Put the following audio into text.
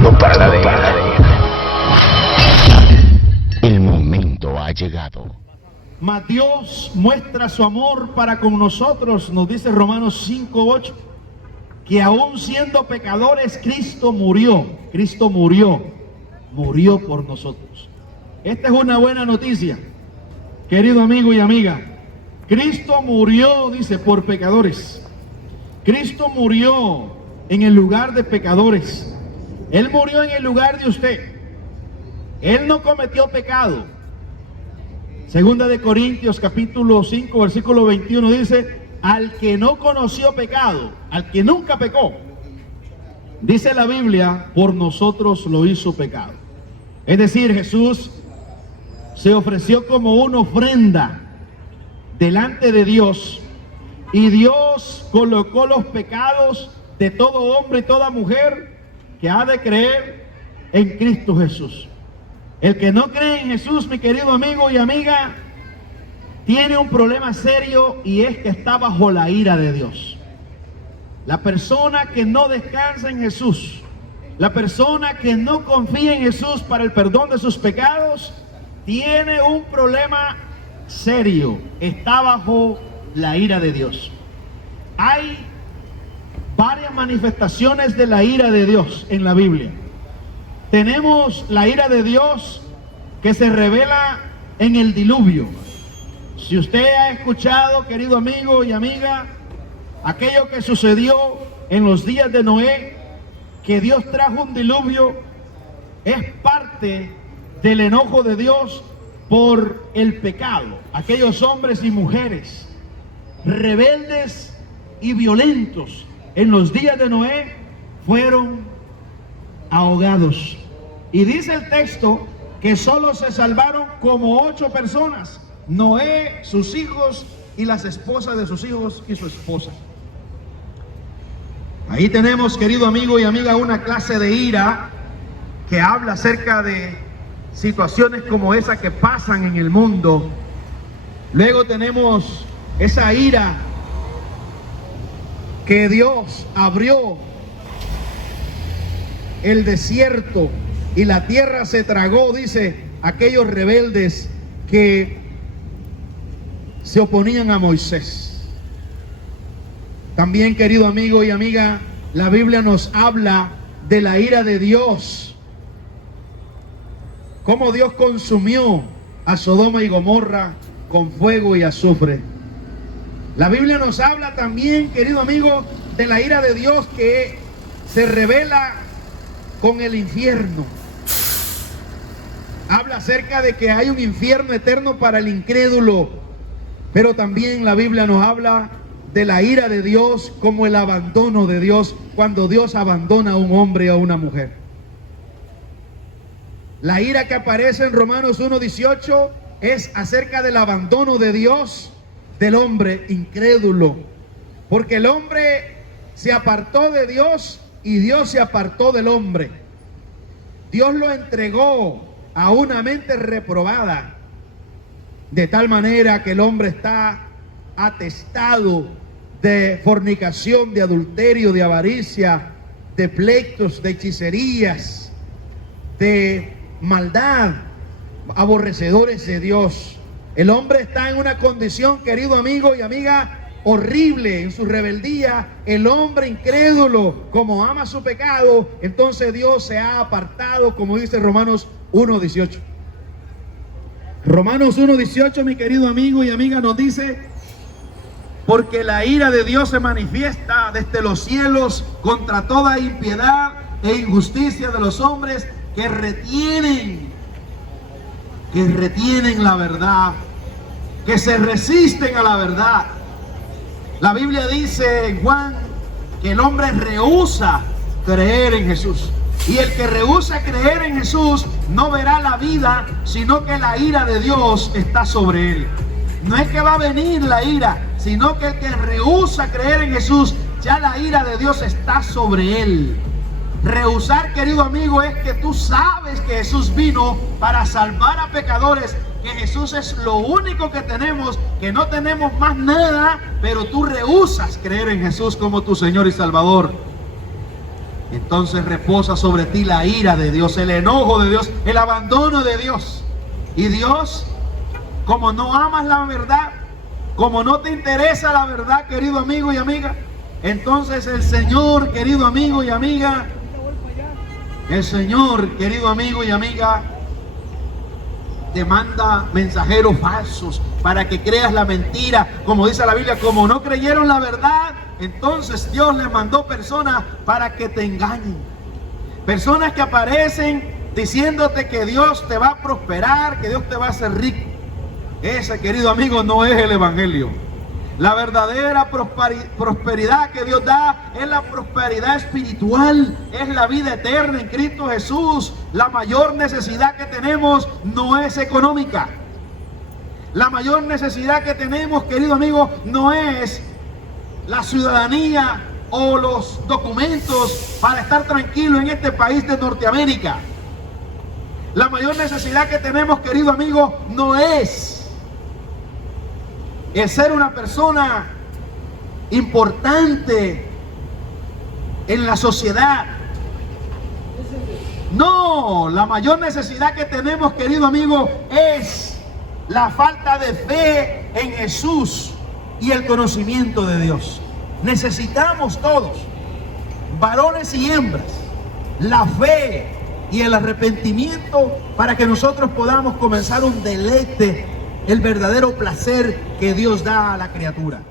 no para de ir. El momento ha llegado. Mas Dios muestra su amor para con nosotros, nos dice Romanos 5:8, que aún siendo pecadores, Cristo murió por nosotros. Esta es una buena noticia, querido amigo y amiga. Cristo murió, dice, por pecadores. Cristo murió en el lugar de pecadores. Él murió en el lugar de usted. Él no cometió pecado. Segunda de Corintios capítulo 5 versículo 21 dice: al que no conoció pecado, al que nunca pecó, dice la Biblia, por nosotros lo hizo pecado. Es decir, Jesús se ofreció como una ofrenda delante de Dios, y Dios colocó los pecados de todo hombre y toda mujer que ha de creer en Cristo Jesús. El que no cree en Jesús, mi querido amigo y amiga, tiene un problema serio, y es que está bajo la ira de Dios. La persona que no descansa en Jesús, la persona que no confía en Jesús para el perdón de sus pecados, tiene un problema serio, está bajo la ira de Dios. Hay varias manifestaciones de la ira de Dios en la Biblia. Tenemos la ira de Dios que se revela en el diluvio. Si usted ha escuchado, querido amigo y amiga, aquello que sucedió en los días de Noé, que Dios trajo un diluvio, es parte del enojo de Dios por el pecado. Aquellos hombres y mujeres rebeldes y violentos en los días de Noé fueron ahogados. Y dice el texto que solo se salvaron como 8 personas: Noé, sus hijos y las esposas de sus hijos y su esposa. Ahí tenemos, querido amigo y amiga, una clase de ira que habla acerca de situaciones como esa que pasan en el mundo. Luego tenemos esa ira que Dios abrió el desierto y la tierra se tragó, dice, aquellos rebeldes que se oponían a Moisés. También, querido amigo y amiga, la Biblia nos habla de la ira de Dios, cómo Dios consumió a Sodoma y Gomorra con fuego y azufre. La Biblia nos habla también, querido amigo, de la ira de Dios que se revela con el infierno. Habla acerca de que hay un infierno eterno para el incrédulo, pero también la Biblia nos habla de la ira de Dios como el abandono de Dios, cuando Dios abandona a un hombre o a una mujer. La ira que aparece en Romanos 1:18 es acerca del abandono de Dios del hombre incrédulo, porque el hombre se apartó de Dios y Dios se apartó del hombre. Dios lo entregó a una mente reprobada, de tal manera que el hombre está atestado de fornicación, de adulterio, de avaricia, de pleitos, de hechicerías, de maldad, aborrecedores de Dios. El hombre está en una condición, querido amigo y amiga, horrible en su rebeldía. El hombre incrédulo, como ama su pecado, entonces Dios se ha apartado, como dice Romanos 1:18. Romanos 1:18, mi querido amigo y amiga, nos dice: porque la ira de Dios se manifiesta desde los cielos contra toda impiedad e injusticia de los hombres que retienen la verdad, que se resisten a la verdad. La Biblia dice en Juan que el hombre rehúsa creer en Jesús, y el que rehúsa creer en Jesús no verá la vida, sino que la ira de Dios está sobre él. No es que va a venir la ira, sino que el que rehúsa creer en Jesús, ya la ira de Dios está sobre él. Rehusar, querido amigo, es que tú sabes que Jesús vino para salvar a pecadores, que Jesús es lo único que tenemos, que no tenemos más nada, pero tú rehusas creer en Jesús como tu Señor y Salvador. entonces reposa sobre ti la ira de Dios, el enojo de Dios, el abandono de Dios. Y Dios, como no amas la verdad, como no te interesa la verdad, querido amigo y amiga, entonces el Señor, querido amigo y amiga, el Señor, querido amigo y amiga, te manda mensajeros falsos para que creas la mentira. Como dice la Biblia, como no creyeron la verdad, entonces Dios les mandó personas para que te engañen. Personas que aparecen diciéndote que Dios te va a prosperar, que Dios te va a hacer rico. Ese, querido amigo, no es el evangelio. La verdadera prosperidad que Dios da es la prosperidad espiritual, es la vida eterna en Cristo Jesús. La mayor necesidad que tenemos no es económica. La mayor necesidad que tenemos, querido amigo, no es la ciudadanía o los documentos para estar tranquilo en este país de Norteamérica. La mayor necesidad que tenemos, querido amigo, no es el ser una persona importante en la sociedad. No, la mayor necesidad que tenemos, querido amigo, es la falta de fe en Jesús y el conocimiento de Dios. Necesitamos todos, varones y hembras, la fe y el arrepentimiento para que nosotros podamos comenzar un deleite, el verdadero placer que Dios da a la criatura.